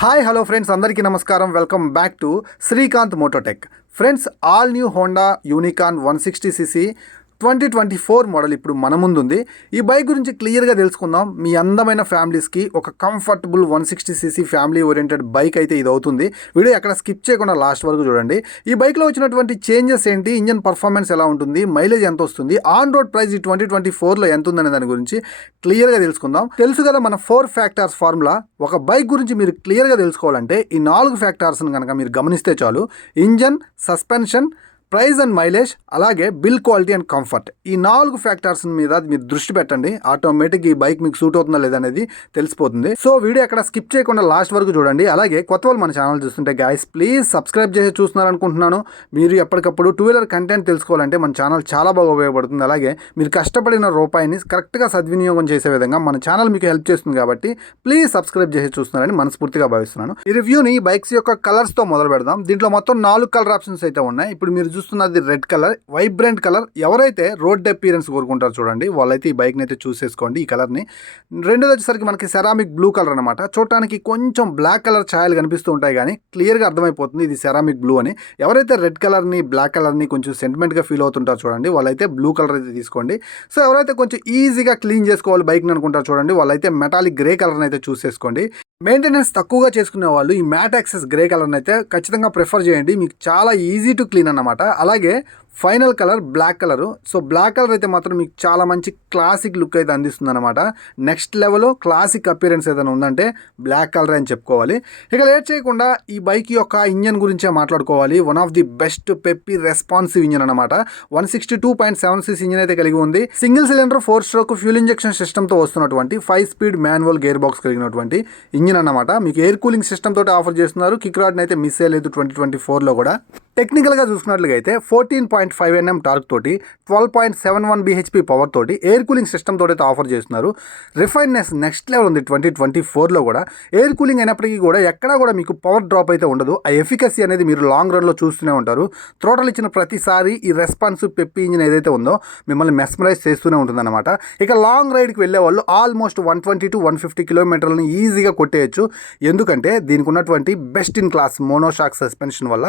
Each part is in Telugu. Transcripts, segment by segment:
హాయ్ హలో ఫ్రెండ్స్ అందరికీ నమస్కారం. Welcome back to Srikanth Mototech. Friends all new Honda Unicorn one sixty CC twenty twenty four model ఇప్పుడు మన ముందుంది. ఈ బైక్ గురించి క్లియర్గా తెలుసుకుందాం. మీ అందమైన ఫ్యామిలీస్కి ఒక comfortable one sixty CC family oriented bike అయితే ఇది అవుతుంది. వీడియో ఎక్కడ స్కిప్ చేయకుండా లాస్ట్ వరకు చూడండి. ఈ బైక్లో వచ్చినటువంటి చేంజెస్ ఏంటి? ఇంజన్ పర్ఫార్మెన్స్ ఎలా ఉంటుంది? మైలేజ్ ఎంత వస్తుంది? ఆన్ రోడ్ ప్రైస్ ఈ ట్వంటీ ట్వంటీ ఫోర్లో ఎంత ఉందనే దాని గురించి క్లియర్గా తెలుసుకుందాం. తెలుసు కదా మన ఫోర్ ఫ్యాక్టర్స్ ఫార్ములా. ఒక బైక్ గురించి మీరు క్లియర్గా తెలుసుకోవాలంటే ఈ నాలుగు ఫ్యాక్టర్స్ని కనుక మీరు గమనిస్తే చాలు. Engine suspension price and mileage అలాగే బిల్ క్వాలిటీ అండ్ కంఫర్ట్. ఈ నాలుగు ఫ్యాక్టర్స్ మీద మీరు దృష్టి పెట్టండి. ఆటోమేటిక్ ఈ బైక్ మీకు సూట్ అవుతుందా లేదనేది అనేది తెలిసిపోతుంది. సో వీడియో అక్కడ స్కిప్ చేయకుండా లాస్ట్ వరకు చూడండి. అలాగే కొత్త వాళ్ళు మన ఛానల్ చూస్తుంటే గైస్ ప్లీజ్ సబ్స్క్రైబ్ చేసి చూస్తున్నారు అనుకుంటున్నాను మీరు ఎప్పటికప్పుడు టూ వీలర్ కంటెంట్ తెలుసుకోవాలంటే మన ఛానల్ చాలా బాగా ఉపయోగపడుతుంది. అలాగే మీరు కష్టపడిన రూపాయిని కరెక్ట్గా సద్వినియోగం చేసే విధంగా మన ఛానల్ మీకు హెల్ప్ చేస్తుంది కాబట్టి ప్లీజ్ సబ్స్క్రైబ్ చేసి చూస్తున్నారని మనస్ఫూర్తిగా భావిస్తున్నాను. ఈ రివ్యూని బైక్స్ యొక్క కలర్స్తో మొదలు పెడదాం. దీంట్లో మొత్తం నాలుగు కలర్ ఆప్షన్స్ అయితే ఉన్నాయి. ఇప్పుడు మీరు చూస్తున్నది రెడ్ కలర్ వైబ్రెంట్ కలర్. ఎవరైతే రోడ్ అపీరెన్స్ కోరుకుంటారో చూడండి వాళ్ళైతే ఈ బైక్ని అయితే చూస్ చేసుకోండి ఈ కలర్ని. రెండోది వచ్చేసరికి మనకి సెరామిక్ బ్లూ కలర్ అనమాట చూడటానికి కొంచెం బ్లాక్ కలర్ ఛాయలు కనిపిస్తూ ఉంటాయి కానీ క్లియర్గా అర్థమైపోతుంది ఇది సెరామిక్ బ్లూ అని. ఎవరైతే రెడ్ కలర్ని బ్లాక్ కలర్ని కొంచెం సెంటిమెంట్గా ఫీల్ అవుతుంటారో చూడండి వాళ్ళైతే బ్లూ కలర్ అయితే తీసుకోండి. సో ఎవరైతే కొంచెం ఈజీగా క్లీన్ చేసుకోవాలి బైక్ని అనుకుంటారు చూడండి వాళ్ళైతే మెటాలిక్ గ్రే కలర్ని అయితే చూస్ చేసుకోండి మెయింటెనెన్స్ తక్కువగా చేసుకునే వాళ్ళు ఈ మ్యాట్ యాక్సెస్ గ్రే కలర్ని అయితే ఖచ్చితంగా ప్రిఫర్ చేయండి. మీకు చాలా ఈజీ టు క్లీన్ అన్నమాట. అలాగే final colour black colour. So black colour అయితే మాత్రం మీకు చాలా మంచి క్లాసిక్ లుక్ అయితే అందిస్తుంది అనమాట నెక్స్ట్ లెవెల్లో క్లాసిక్ అపీరెన్స్ ఏదైనా ఉందంటే బ్లాక్ కలర్ అని చెప్పుకోవాలి. ఇక లేట్ చేయకుండా ఈ బైక్ యొక్క ఇంజన్ గురించే మాట్లాడుకోవాలి. One of the best peppy responsive engine అనమాట one sixty two point seven six engine అయితే కలిగి ఉంది. Single cylinder four stroke fuel injection సిస్టమ్తో వస్తున్నటువంటి five speed manual gear box కలిగినటువంటి ఇంజిన్ అన్నమాట. మీకు ఎయిర్ కూలింగ్ సిస్టమ్ తోటి ఆఫర్ చేస్తున్నారు. కిక్ రాడ్ని అయితే మిస్ అయ్యలేదు ట్వంటీ ట్వంటీ ఫోర్లో కూడా. టెక్నికల్గా చూసుకున్నట్లుగా అయితే fourteen point five NM torque తోటి twelve point seven one BHP power తోటి ఎయిర్ కూలింగ్ సిస్టమ్ తోటి అయితే ఆఫర్ చేస్తున్నారు. రిఫైన్నెస్ నెక్స్ట్ లెవెల్ ఉంది ట్వంటీ ట్వంటీ ఫోర్లో కూడా. ఎయిర్ కూలింగ్ అయినప్పటికీ కూడా ఎక్కడా కూడా మీకు పవర్ డ్రాప్ అయితే ఉండదు. ఆ ఎఫికసీ అనేది మీరు లాంగ్ రన్లో చూస్తూనే ఉంటారు. త్రోటల్ ఇచ్చిన ప్రతిసారి ఈ రెస్పాన్స్ పెప్పి ఇంజిన్ ఏదైతే ఉందో మిమ్మల్ని మెస్మరైజ్ చేస్తూనే ఉంటుందన్నమాట. ఇక లాంగ్ రైడ్కి వెళ్ళే వాళ్ళు almost one twenty to one fifty కిలోమీటర్లను ఈజీగా కొట్టేయచ్చు. ఎందుకంటే దీనికి ఉన్నటువంటి best in class monoshock suspension వల్ల.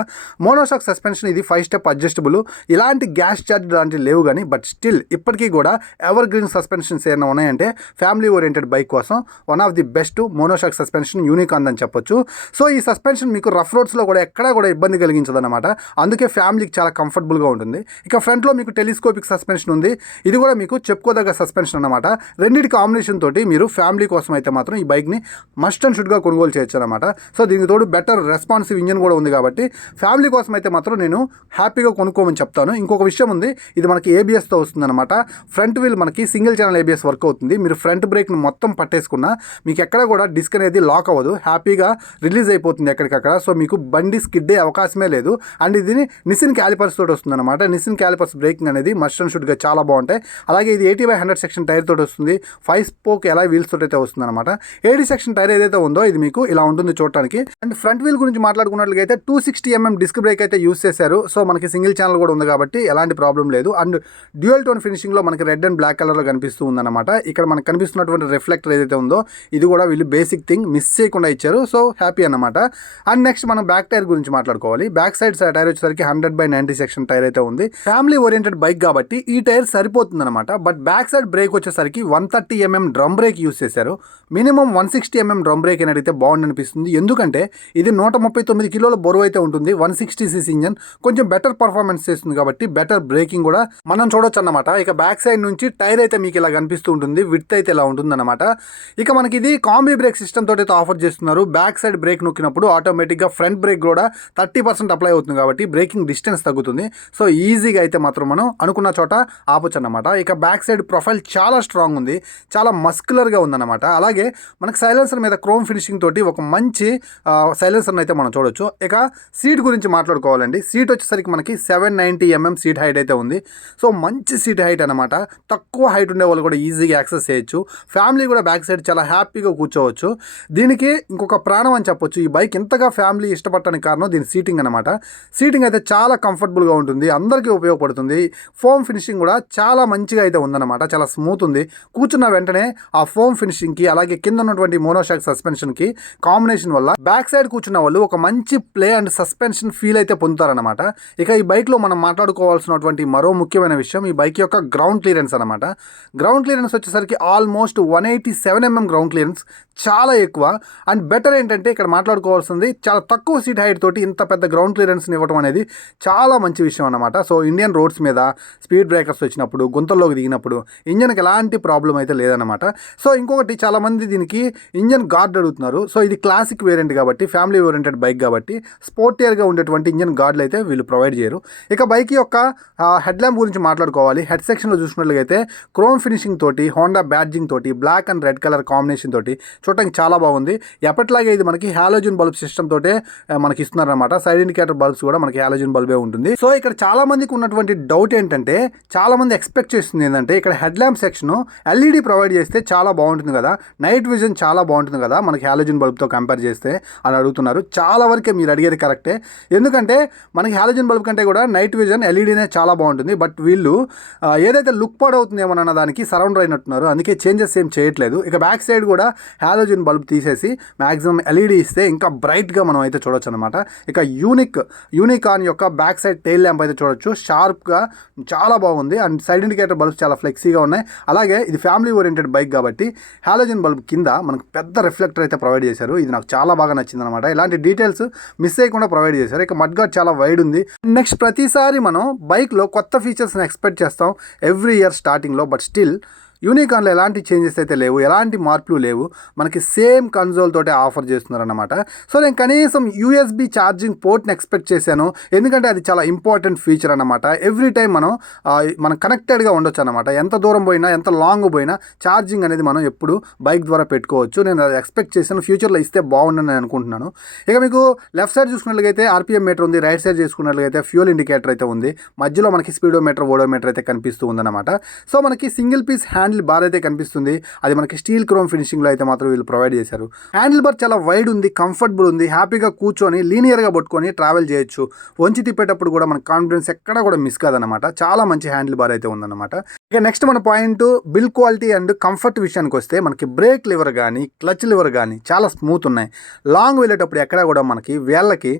మోనోషాక్ సస్పెన్షన్ ఇది ఫైవ్ స్టెప్ అడ్జస్టబుల్ ఇలాంటి గ్యాస్ ఛార్జ్ లాంటివి లేవు కానీ బట్ స్టిల్ ఇప్పటికీ కూడా ఎవర్ గ్రీన్ సస్పెన్షన్స్ ఏమైనా ఉన్నాయంటే ఫ్యామిలీ ఓరియంటెడ్ బైక్ కోసం one of the best monoshock suspension unique అందని చెప్పొచ్చు. సో ఈ సస్పెన్షన్ మీకు రఫ్ రోడ్స్లో కూడా ఎక్కడా కూడా ఇబ్బంది కలిగించదన్నమాట అందుకే ఫ్యామిలీకి చాలా కంఫర్టబుల్గా ఉంటుంది. ఇక ఫ్రంట్లో మీకు టెలిస్కోపిక్ సస్పెన్షన్ ఉంది. ఇది కూడా మీకు చెప్పుకోదగ్గ సస్పెన్షన్ అనమాట రెండింటి కాంబినేషన్ తోటి మీరు ఫ్యామిలీ కోసం అయితే మాత్రం ఈ బైక్ని మస్ట్ అండ్ షుడ్గా కొనుగోలు చేయొచ్చు అనమాట సో దీనికి తోడు బెటర్ రెస్పాన్సివ్ ఇంజన్ కూడా ఉంది కాబట్టి ఫ్యామిలీ కోసం అయితే మాత్రం నేను హ్యాపీగా కొనుక్కోమని చెప్తాను. ఇంకొక విషయం ఉంది. ఇది మనకి ఏబిఎస్తో వస్తుందన్నమాట. ఫ్రంట్ వీల్ మనకి సింగిల్ ఛానల్ ఏబిఎస్ వర్క్ అవుతుంది. మీరు ఫ్రంట్ బ్రేక్ను మొత్తం పట్టేసుకున్నా మీకు ఎక్కడ కూడా డిస్క్ అనేది లాక్ అవ్వదు. హ్యాపీగా రిలీజ్ అయిపోతుంది ఎక్కడికక్కడ. సో మీకు బండి స్కిడ్ అయ్యే అవకాశమే లేదు. అండ్ ఇది నిసిన్ క్యాలిపర్స్ తోటి వస్తుందన్నమాట. నిసిన్ క్యాలిపర్స్ బ్రేకింగ్ అనేది మస్ట్ అండ్ షుడ్గా చాలా బాగుంటాయి. అలాగే ఇది eighty by hundred section tyre తోటి వస్తుంది. ఫైవ్ స్పోక్ ఎలా వీల్స్ తోటి అయితే వస్తుందన్నమాట. ఎయిటీ సెక్షన్ టైర్ ఏదైతే ఉందో ఇది మీకు ఇలా ఉంటుంది చూడటానికి. అండ్ ఫ్రంట్ వీల్ గురించి మాట్లాడుకున్నట్లయితే two sixty MM disc brake అయితే యూస్ చేశారు. సో మనకి సింగిల్ ఛానల్ కూడా ఉంది కాబట్టి ఎలాంటి ప్రాబ్లం లేదు. అండ్ డ్యూయల్ టోన్ ఫినిషింగ్లో మనకి రెడ్ అండ్ బ్లాక్ కలర్లో కనిపిస్తూ ఉందన్నమాట. ఇక్కడ మనకు కనిపిస్తున్నటువంటి రిఫ్లెక్టర్ ఏదైతే ఉందో ఇది కూడా వీళ్ళు బేసిక్ థింగ్ మిస్ చేయకుండా ఇచ్చారు. సో హ్యాపీ అన్నమాట. అండ్ నెక్స్ట్ మనం బ్యాక్ టైర్ గురించి మాట్లాడుకోవాలి. బ్యాక్ సైడ్ టైర్ వచ్చేసరికి hundred by ninety section tyre అయితే ఉంది. ఫ్యామిలీ ఓరియంటెడ్ బైక్ కాబట్టి ఈ టైర్ సరిపోతుంది అనమాట బట్ బ్యాక్ సైడ్ బ్రేక్ వచ్చేసరికి one thirty MM drum brake use చేశారు. Minimum one sixty MM drum brake అని అడిగితే బాగుంది అనిపిస్తుంది. ఎందుకంటే ఇది నూట ముప్పై తొమ్మిది కిలోల బరువు అయితే ఉంటుంది. వన్ సిక్స్టీ సీసీ ఇంజన్ కొంచెం బెటర్ పర్ఫార్మెన్స్ చేస్తుంది. కాబట్టి బెటర్ బ్రేకింగ్ కూడా మనం చూడొచ్చు అన్నమాట ఇక బ్యాక్ సైడ్ నుంచి టైర్ అయితే మీకు ఇలా కనిపిస్తూ ఉంటుంది విత్ అయితే ఇలా ఉంటుంది అనమాట ఇక మనకి ఇది కాంబీ బ్రేక్ సిస్టమ్ తోటి అయితే ఆఫర్ చేస్తున్నారు. బ్యాక్ సైడ్ బ్రేక్ నొక్కినప్పుడు ఆటోమేటిక్గా ఫ్రంట్ బ్రేక్ కూడా థర్టీ పర్సెంట్ అప్లై అవుతుంది కాబట్టి బ్రేకింగ్ డిస్టెన్స్ తగ్గుతుంది. సో ఈజీగా అయితే మాత్రం మనం అనుకున్న చోట ఆపొచ్చు అనమాట ఇక బ్యాక్ సైడ్ ప్రొఫైల్ చాలా స్ట్రాంగ్ ఉంది చాలా మస్కులర్గా ఉందన్నమాట. అలాగే మనకి సైలెన్సర్ మీద క్రోమ్ ఫినిషింగ్ తోటి ఒక మంచి సైలెన్సర్ని అయితే మనం చూడొచ్చు. ఇక సీట్ గురించి మాట్లాడుకోవాలండి. సీట్ వచ్చేసరికి మనకి seven nine ninety MM seat height అయితే ఉంది. సో మంచి సీట్ హైట్ అనమాట తక్కువ హైట్ ఉండే వాళ్ళు కూడా ఈజీగా యాక్సెస్ చేయొచ్చు. ఫ్యామిలీ కూడా బ్యాక్ సైడ్ చాలా హ్యాపీగా కూర్చోవచ్చు. దీనికి ఇంకొక ప్రాణం అని చెప్పొచ్చు. ఈ బైక్ ఇంతగా ఫ్యామిలీ ఇష్టపడటానికి కారణం దీని సీటింగ్ అనమాట సీటింగ్ అయితే చాలా కంఫర్టబుల్గా ఉంటుంది. అందరికీ ఉపయోగపడుతుంది. ఫోమ్ ఫినిషింగ్ కూడా చాలా మంచిగా అయితే ఉందన్నమాట. చాలా స్మూత్ ఉంది. కూర్చున్న వెంటనే ఆ ఫోమ్ ఫినిషింగ్కి అలాగే కింద ఉన్నటువంటి మోనోషాక్ సస్పెన్షన్కి కాంబినేషన్ వల్ల బ్యాక్ సైడ్ కూర్చున్న వాళ్ళు ఒక మంచి ప్లే అండ్ సస్పెన్షన్ ఫీల్ అయితే పొందుతారనమాట ఇక ఈ బైక్లో మనం మాట్లాడుకోవాల్సినటువంటి మరో ముఖ్యమైన విషయం ఈ బైక్ యొక్క గ్రౌండ్ క్లియరెన్స్ అనమాట గ్రౌండ్ క్లియరెన్స్ వచ్చేసరికి almost one eighty seven MM ground clearance చాలా ఎక్కువ. అండ్ బెటర్ ఏంటంటే ఇక్కడ మాట్లాడుకోవాల్సింది చాలా తక్కువ సీట్ హైట్ తోటి ఇంత పెద్ద గ్రౌండ్ క్లియరెన్స్ని ఇవ్వడం అనేది చాలా మంచి విషయం అనమాట సో ఇండియన్ రోడ్స్ మీద స్పీడ్ బ్రేకర్స్ వచ్చినప్పుడు గుంతల్లోకి దిగినప్పుడు ఇంజన్కి ఎలాంటి ప్రాబ్లం అయితే లేదనమాట సో ఇంకొకటి చాలామంది దీనికి ఇంజన్ గార్డ్ అడుగుతున్నారు. సో ఇది క్లాసిక్ వేరియంట్ కాబట్టి ఫ్యామిలీ ఓరియంటెడ్ బైక్ కాబట్టి స్పోర్టియర్గా ఉండేటువంటి ఇంజన్ గార్డులు అయితే వీళ్ళు ప్రొవైడ్ చేయరు. ఇక బైక్ యొక్క హెడ్ ల్యాంప్ గురించి మాట్లాడుకోవాలి. హెడ్ సెక్షన్లో చూసినట్లయితే క్రోమ్ ఫినిషింగ్ తోటి హోండా బ్యాడ్జింగ్ తోటి black and red colour combination తోటి చూడటానికి చాలా బాగుంది. ఎప్పటిలాగే ఇది మనకి హాలోజన్ బల్బ్ సిస్టమ్ తోటే మనకి ఇస్తున్నారనమాట సైడ్ ఇండికేటర్ బల్బ్స్ కూడా మనకి హాలోజన్ బల్బే ఉంటుంది. సో ఇక్కడ చాలా మందికి ఉన్నటువంటి డౌట్ ఏంటంటే చాలా మంది ఎక్స్పెక్ట్ చేస్తుంది ఏంటంటే ఇక్కడ head lamp section LED provide చేస్తే చాలా బాగుంటుంది కదా. నైట్ విజన్ చాలా బాగుంటుంది కదా మనకి హాలోజన్ బల్బ్తో కంపేర్ చేస్తే అని అడుగుతున్నారు. చాలా వరకే మీరు అడిగేది కరెక్టే ఎందుకంటే మనకి హాలోజన్ బల్బ్ కంటే కూడా నైట్ విజన్ ఎల్ఈడీనే చాలా బాగుంటుంది. బట్ వీళ్ళు ఏదైతే లుక్ పాడవుతుందేమో అన్న దానికి సరౌండర్ అయినట్టున్నారు. అందుకే చేంజెస్ ఏం చేయట్లేదు. ఇక బ్యాక్ సైడ్ కూడా హాలోజన్ బల్బ్ తీసేసి మాక్సిమం ఎల్ఈడి ఇస్తే ఇంకా బ్రైట్గా మనం అయితే చూడొచ్చు అనమాట ఇక యూనిక్ యూనికాన్ యొక్క బ్యాక్ సైడ్ టైల్ ల్యాంప్ అయితే చూడొచ్చు. షార్ప్గా చాలా బాగుంది. అండ్ సైడ్ ఇండికేటర్ బల్బ్స్ చాలా ఫ్లెక్సీగా ఉన్నాయి. అలాగే ఇది ఫ్యామిలీ ఓరియంటెడ్ బైక్ కాబట్టి హాలోజన్ బల్బ్ కింద మనకు పెద్ద రిఫ్లెక్టర్ అయితే ప్రొవైడ్ చేశారు. ఇది నాకు చాలా బాగా నచ్చింది అనమాట ఇలాంటి డీటెయిల్స్ మిస్ చేయకుండా ప్రొవైడ్ చేశారు. ఇక మడ్గాడ్ చాలా వైడ్ ఉంది. నెక్స్ట్ ప్రతిసారి మనం బైక్లో కొత్త ఫీచర్స్ని ఎక్స్పెక్ట్ చేస్తాం ఎవ్రీ ఇయర్ స్టార్టింగ్లో బట్ స్టిల్ యూనికాన్లో ఎలాంటి చేంజెస్ అయితే లేవు ఎలాంటి మార్పులు లేవు మనకి సేమ్ కన్సోల్ తోటే ఆఫర్ చేస్తున్నారన్నమాట. సో నేను కనీసం యూఎస్బి ఛార్జింగ్ పోర్ట్ని ఎక్స్పెక్ట్ చేశాను. ఎందుకంటే అది చాలా ఇంపార్టెంట్ ఫీచర్ అనమాట ఎవ్రీ టైం మనం మనం కనెక్టెడ్గా ఉండొచ్చు అనమాట ఎంత దూరం పోయినా ఎంత లాంగ్ పోయినా ఛార్జింగ్ అనేది మనం ఎప్పుడు బైక్ ద్వారా పెట్టుకోవచ్చు. నేను అది ఎక్స్పెక్ట్ చేశాను. ఫ్యూచర్లో ఇస్తే బాగుండని అనుకుంటున్నాను. ఇక మీకు లెఫ్ట్ సైడ్ చూసుకున్నట్లయితే ఆర్పిఎం మీటర్ ఉంది. రైట్ సైడ్ చూసుకున్నట్లయితే ఫ్యూల్ ఇండికేటర్ అయితే ఉంది. మధ్యలో మనకి స్పీడోమీటర్ ఓడోమీటర్ అయితే కనిపిస్తూ ఉందన్నమాట. సో మనకి single piece hand handle bar అయితే కనిపిస్తుంది. అది మనకి స్టీల్ క్రోమ్ ఫినిషింగ్లో అయితే మాత్రం వీళ్ళు ప్రొవైడ్ చేశారు. హ్యాండిల్ బార్ చాలా వైడ్ ఉంది కంఫర్టబుల్ ఉంది హ్యాపీగా కూర్చొని లీనియర్గా పట్టుకొని ట్రావెల్ చేయొచ్చు. వంచి తిప్పేటప్పుడు కూడా మన కాన్ఫిడెన్స్ ఎక్కడ కూడా మిస్ కాదనమాట చాలా మంచి హ్యాండిల్ బార్ అయితే ఉందన్నమాట. ఇక నెక్స్ట్ మన point build quality and comfort విషయానికి వస్తే మనకి బ్రేక్ లివర్ కానీ క్లచ్ లివర్ కానీ చాలా స్మూత్ ఉన్నాయి. లాంగ్ వెళ్ళేటప్పుడు ఎక్కడ కూడా మనకి వేళ్ళకి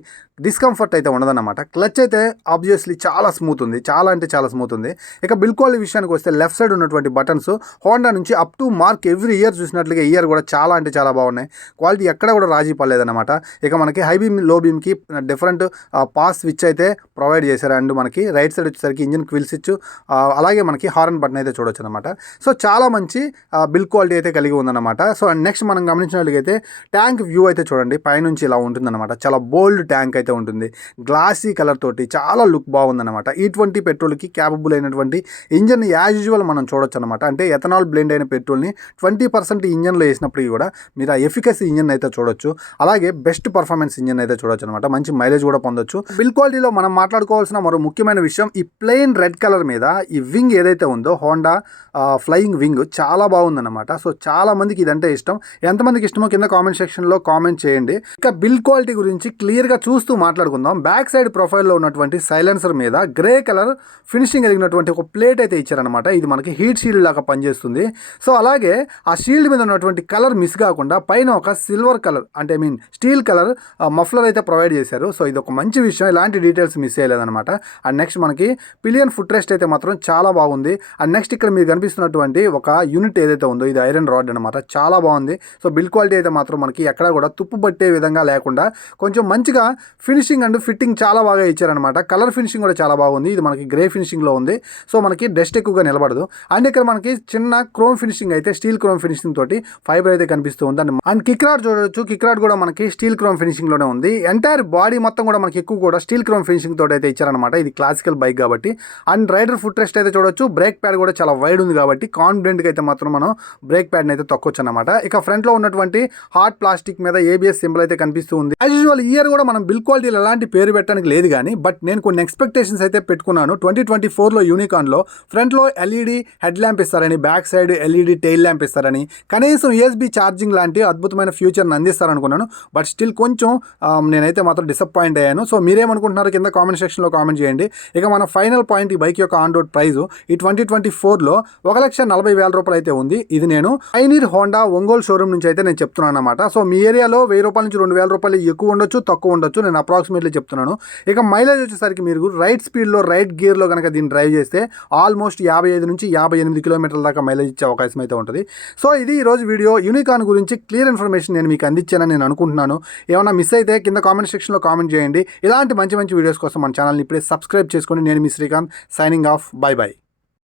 డిస్కంఫర్ట్ అయితే ఉండదన్నమాట. క్లచ్ అయితే ఆబ్వియస్లీ చాలా స్మూత్ ఉంది. చాలా అంటే చాలా స్మూత్ ఉంది. ఇక బిల్ క్వాలిటీ విషయానికి వస్తే లెఫ్ట్ సైడ్ ఉన్నటువంటి బటన్స్ హోండా నుంచి up to mark every year చూసినట్లుగా ఇయర్ కూడా చాలా అంటే చాలా బాగున్నాయి. క్వాలిటీ ఎక్కడ కూడా రాజీ పడలేదన్నమాట. ఇక మనకి హై బీమ్లో బీమ్కి డిఫరెంట్ పాస్ స్విచ్ అయితే ప్రొవైడ్ చేశారు. అండ్ మనకి రైట్ సైడ్ వచ్చేసరికి ఇంజిన్ క్విల్ స్విచ్ అలాగే మనకి హార్న్ బటన్ అయితే చూడొచ్చు అనమాట సో చాలా మంచి బిల్ క్వాలిటీ అయితే కలిగి ఉందన్నమాట. సో అండ్ నెక్స్ట్ మనం గమనించినట్లయితే ట్యాంక్ వ్యూ అయితే చూడండి. పైనుంచి ఇలా ఉంటుందన్నమాట. చాలా బోల్డ్ ట్యాంక్ అయితే ఉంటుంది. గ్లాసీ కలర్ తోటి చాలా లుక్ బాగుందన్నమాట. E ఇటువంటి పెట్రోల్కి క్యాపబుల్ అయినటువంటి ఇంజన్ యాజ్ యూజువల్ మనం చూడొచ్చు అనమాట అంటే ఎథనాల్ బ్లెండ్ అయిన పెట్రోల్ని ట్వంటీ పర్సెంట్ ఇంజన్లో వేసినప్పటికీ కూడా మీరు ఆ ఎఫికసీ ఇంజన్ అయితే చూడొచ్చు. అలాగే బెస్ట్ పర్ఫార్మెన్స్ ఇంజన్ అయితే చూడొచ్చు అనమాట మంచి మైలేజ్ కూడా పొందొచ్చు. బిల్ క్వాలిటీలో మనం మాట్లాడుకోవాల్సిన మరో ముఖ్యమైన విషయం ఈ ప్లెయిన్ రెడ్ కలర్ మీద ఈ వింగ్ ఏదైతే ఉందో హోండా ఫ్లయింగ్ వింగ్ చాలా బాగుందన్నమాట. సో చాలా మందికి ఇదంటే ఇష్టం. ఎంతమందికి ఇష్టమో కింద కామెంట్ సెక్షన్లో కామెంట్ చేయండి. ఇక బిల్ క్వాలిటీ గురించి క్లియర్గా చూస్తూ మాట్లాడుకుందాం. బ్యాక్ సైడ్ ప్రొఫైల్లో ఉన్నటువంటి సైలెన్సర్ మీద గ్రే కలర్ ఫినిషింగ్ కలిగినటువంటి ఒక ప్లేట్ అయితే ఇచ్చారనమాట ఇది మనకి హీట్ షీల్డ్ లాగా పనిచేస్తుంది. సో అలాగే ఆ షీల్డ్ మీద ఉన్నటువంటి కలర్ మిస్ కాకుండా పైన ఒక సిల్వర్ కలర్ అంటే I mean steel colour muffler అయితే ప్రొవైడ్ చేశారు. సో ఇది ఒక మంచి విషయం. ఇలాంటి డీటెయిల్స్ మిస్ చేయలేదన్నమాట అండ్ నెక్స్ట్ మనకి పిలియన్ ఫుట్ రెస్ట్ అయితే మాత్రం చాలా బాగుంది. అండ్ నెక్స్ట్ ఇక్కడ మీరు కనిపిస్తున్నటువంటి ఒక యూనిట్ ఏదైతే ఉందో ఇది ఐరన్ రాడ్ అనమాట చాలా బాగుంది. సో బిల్ క్వాలిటీ అయితే మాత్రం మనకి ఎక్కడ కూడా తుప్పు పట్టే విధంగా లేకుండా కొంచెం మంచిగా ఫినిషింగ్ అండ్ ఫిట్టింగ్ చాలా బాగా ఇచ్చారనమాట కలర్ ఫినిషింగ్ కూడా చాలా బాగుంది. ఇది మనకి గ్రే ఫినిషింగ్లో ఉంది. సో మనకి డస్ట్ ఎక్కువగా నిలబడదు. అండ్ ఇక్కడ మనకి చిన్న క్రోమ్ ఫినిషింగ్ అయితే స్టీల్ క్రోమ్ ఫినిషింగ్ తోటి ఫైబర్ అయితే కనిపిస్తూ ఉంది. అండ్ అండ్ కిక్ రాడ్ చూడొచ్చు. కిక్ రాడ్ కూడా మనకి స్టీల్ క్రోమ్ ఫినిషింగ్లోనే ఉంది. ఎంటైర్ బాడీ మొత్తం కూడా మనకి ఎక్కువ కూడా స్టీల్ క్రోమ్ ఫినిషింగ్ తోటి అయితే ఇచ్చారనమాట ఇది క్లాసికల్ బైక్ కాబట్టి. అండ్ రైడర్ ఫుట్ రెస్ట్ అయితే చూడొచ్చు. బ్రేక్ ప్యాడ్ ప్యాడ్ కూడా చాలా వైడ్ ఉంది కాబట్టి కాన్ఫిడెంట్గా అయితే మాత్రం మనం బ్రేక్ ప్యాడ్ని అయితే తొక్కొచ్చు అనమాట ఇక ఫ్రంట్లో ఉన్నటువంటి హార్డ్ ప్లాస్టిక్ మీద ఏబిఎస్ సింబల్ అయితే కనిపిస్తూ ఉంది. యాజ్ యూజువల్ ఇయర్ కూడా మనం బిల్ క్వాలిటీలో ఎలాంటి పేరు పెట్టడానికి లేదు కానీ బట్ నేను కొన్ని ఎక్స్పెక్టేషన్స్ అయితే పెట్టుకున్నాను. ట్వంటీ ట్వంటీ ఫోర్లో యూనికాన్లో ఫ్రంట్లో ఎల్ఈడి హెడ్ ల్యాంప్ ఇస్తారని back side LED tail lamp ఇస్తారని కనీసం యూఎస్బి ఛార్జింగ్ లాంటి అద్భుతమైన ఫ్యూచర్ని అందిస్తారనుకున్నాను. బట్ స్టిల్ కొంచెం నేనైతే మాత్రం డిసప్పాయింట్ అయ్యాను. సో మీరేమనుకుంటున్నారు కింద కామెంట్ సెక్షన్లో కామెంట్ చేయండి. ఇక మన ఫైనల్ పాయింట్ ఈ బైక్ యొక్క ఆన్ రోడ్ ప్రైస్ ఈ ట్వంటీ ట్వంటీ ఫోర్లో ఒక లక్ష నలభై వేల రూపాయలు అయితే ఉంది. ఇది నేను ఐనీర్ హోండా ఒంగోలు షోరూమ్ నుంచి అయితే నేను చెప్తున్నాను అనమాట సో మీ ఏరియాలో వెయ్యి రూపాయల నుంచి రెండు వేల రూపాయలు ఎక్కువ ఉండొచ్చు తక్కువ ఉండొచ్చు. నేను అప్రాక్సిమేట్లీ చెప్తున్నాను. ఇక మైలేజ్ వచ్చేసరికి మీరు రైట్ స్పీడ్లో రైట్ గియర్లో కనుక దీన్ని డ్రైవ్ చేస్తే ఆల్మోస్ట్ యాభై ఐదు నుంచి యాభై ఎనిమిది కిలోమీటర్ల దాకా మైలేజ్ ఇచ్చే అవకాశం అయితే ఉంటుంది. సో ఇది ఈ రోజు వీడియో. యూనికాన్ గురించి క్లియర్ ఇన్ఫర్మేషన్ నేను మీకు అందించానని నేను అనుకుంటున్నాను. ఏమైనా మిస్ అయితే కింద కామెంట్ సెక్షన్లో కామెంట్ చేయండి. ఇలాంటి మంచి మంచి వీడియోస్ కోసం మన ఛానల్ని ఇప్పుడే సబ్స్క్రైబ్ చేసుకొని నేను మీ Srikanth signing off bye bye